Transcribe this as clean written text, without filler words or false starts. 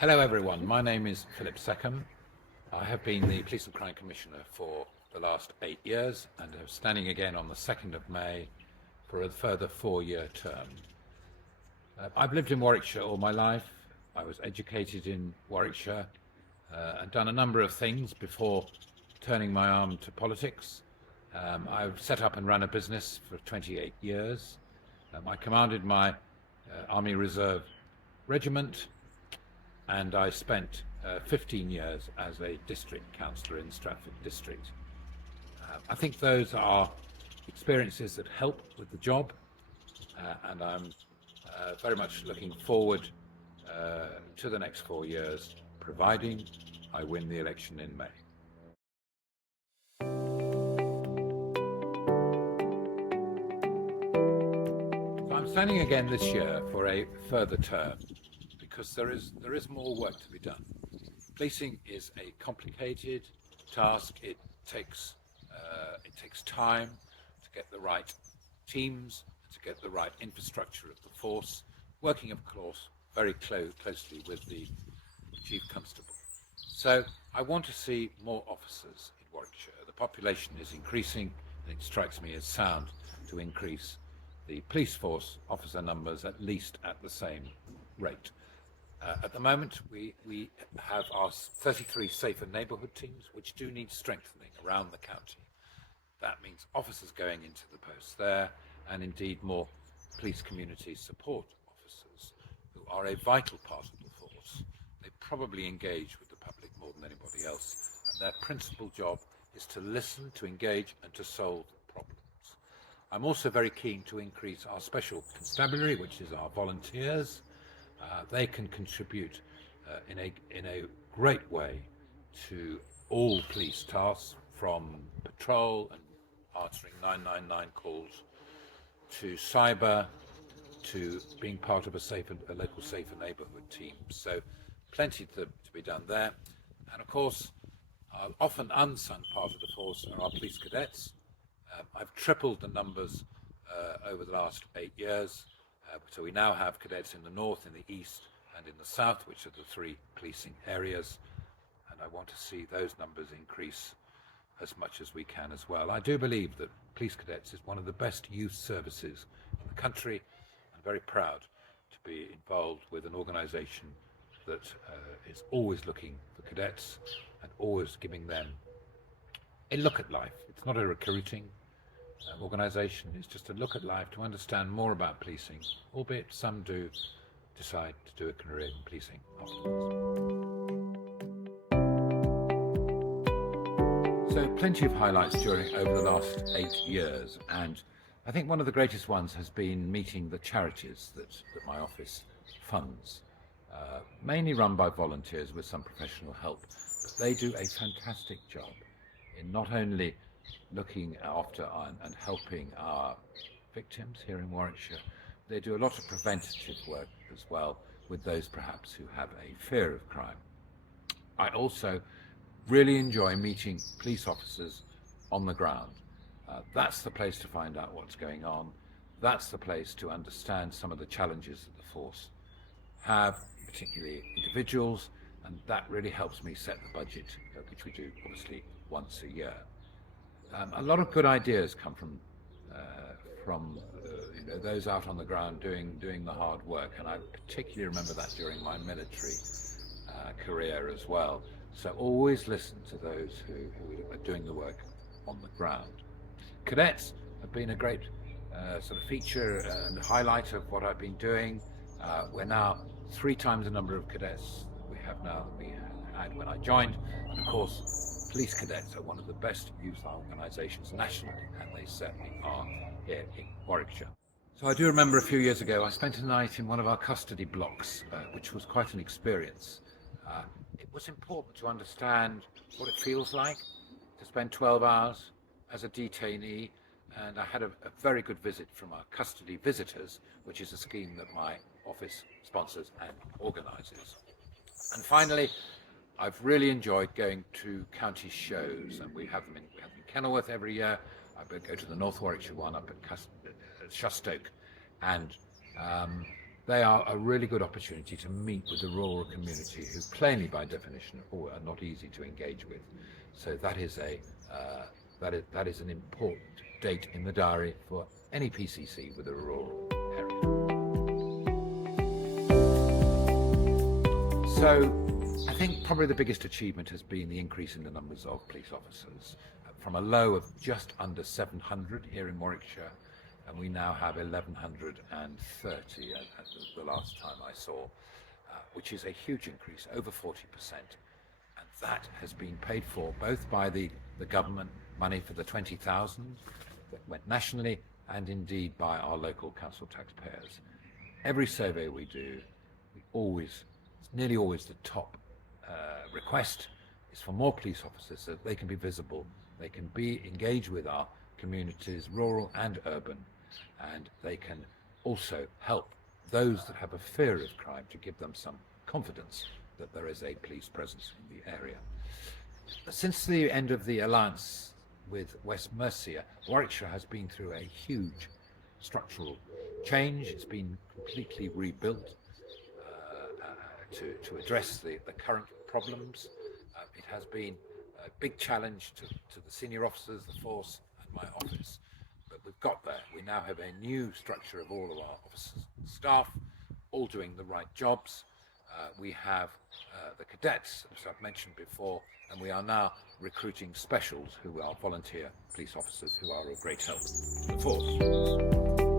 Hello everyone, my name is Philip Seccombe. I have been the Police and Crime Commissioner for the last 8 years and am standing again on the 2nd of May for a further 4-year term. I've lived in Warwickshire all my life. I was educated in Warwickshire and done a number of things before turning my arm to politics. I've set up and run a business for 28 years. I commanded my Army Reserve Regiment, and I spent 15 years as a district councillor in Stratford district. I think those are experiences that help with the job, and I'm very much looking forward to the next 4 years, providing I win the election in May. So I'm standing again this year for a further term, because there is more work to be done. Policing is a complicated task. It takes time to get the right teams, to get the right infrastructure of the force, working of course very closely with the Chief Constable. So I want to see more officers in Warwickshire. The population is increasing, and it strikes me as sound to increase the police force officer numbers at least at the same rate. At the moment, we have our 33 safer neighbourhood teams, which do need strengthening around the county. That means officers going into the posts there, and indeed more police community support officers, who are a vital part of the force. They probably engage with the public more than anybody else, and their principal job is to listen, to engage, and to solve problems. I'm also very keen to increase our special constabulary, which is our volunteers. They can contribute in a great way to all police tasks, from patrol and answering 999 calls, to cyber, to being part of a local safer neighbourhood team. So plenty to be done there. And of course, often unsung part of the force are our police cadets. I've tripled the numbers over the last 8 years. So we now have cadets in the north, in the east, and in the south, which are the 3 policing areas. And I want to see those numbers increase as much as we can as well. I do believe that police cadets is one of the best youth services in the country. I'm very proud to be involved with an organisation that is always looking for cadets and always giving them a look at life. It's not a recruiting organisation, is just a look at life, to understand more about policing, albeit some do decide to do a career in policing afterwards. So plenty of highlights over the last 8 years, and I think one of the greatest ones has been meeting the charities that my office funds, mainly run by volunteers with some professional help, but they do a fantastic job in not only looking after and helping our victims here in Warwickshire. They do a lot of preventative work as well with those perhaps who have a fear of crime. I also really enjoy meeting police officers on the ground. That's the place to find out what's going on. That's the place to understand some of the challenges that the force have, particularly individuals, and that really helps me set the budget, which we do obviously once a year. A lot of good ideas come from those out on the ground doing the hard work, and I particularly remember that during my military career as well. So always listen to those who are doing the work on the ground. Cadets have been a great sort of feature and highlight of what I've been doing. We're now 3 times the number of cadets we have now than we had when I joined, and of course police cadets are one of the best youth organisations nationally, and they certainly are here in Warwickshire. So I do remember a few years ago I spent a night in one of our custody blocks, which was quite an experience. It was important to understand what it feels like to spend 12 hours as a detainee, and I had a very good visit from our custody visitors, which is a scheme that my office sponsors and organises. And finally, I've really enjoyed going to county shows, and we have them in Kenilworth every year. I go to the North Warwickshire one up at Shustoke, and they are a really good opportunity to meet with the rural community, who plainly, by definition, are not easy to engage with. So that is that is an important date in the diary for any PCC with a rural area. So I think probably the biggest achievement has been the increase in the numbers of police officers, from a low of just under 700 here in Warwickshire, and we now have 1,130 at the last time I saw, which is a huge increase, over 40%. And that has been paid for both by the government money for the 20,000 that went nationally, and indeed by our local council taxpayers. Every survey we do, it's nearly always the top request is for more police officers, so that they can be visible, they can be engaged with our communities, rural and urban, and they can also help those that have a fear of crime, to give them some confidence that there is a police presence in the area. Since the end of the alliance with West Mercia, Warwickshire has been through a huge structural change. It's been completely rebuilt to address the current problems. It has been a big challenge to the senior officers, the force, and my office. But we've got there. We now have a new structure of all of our officers and staff, all doing the right jobs. We have the cadets, as I've mentioned before, and we are now recruiting specials, who are volunteer police officers, who are of great help to the force.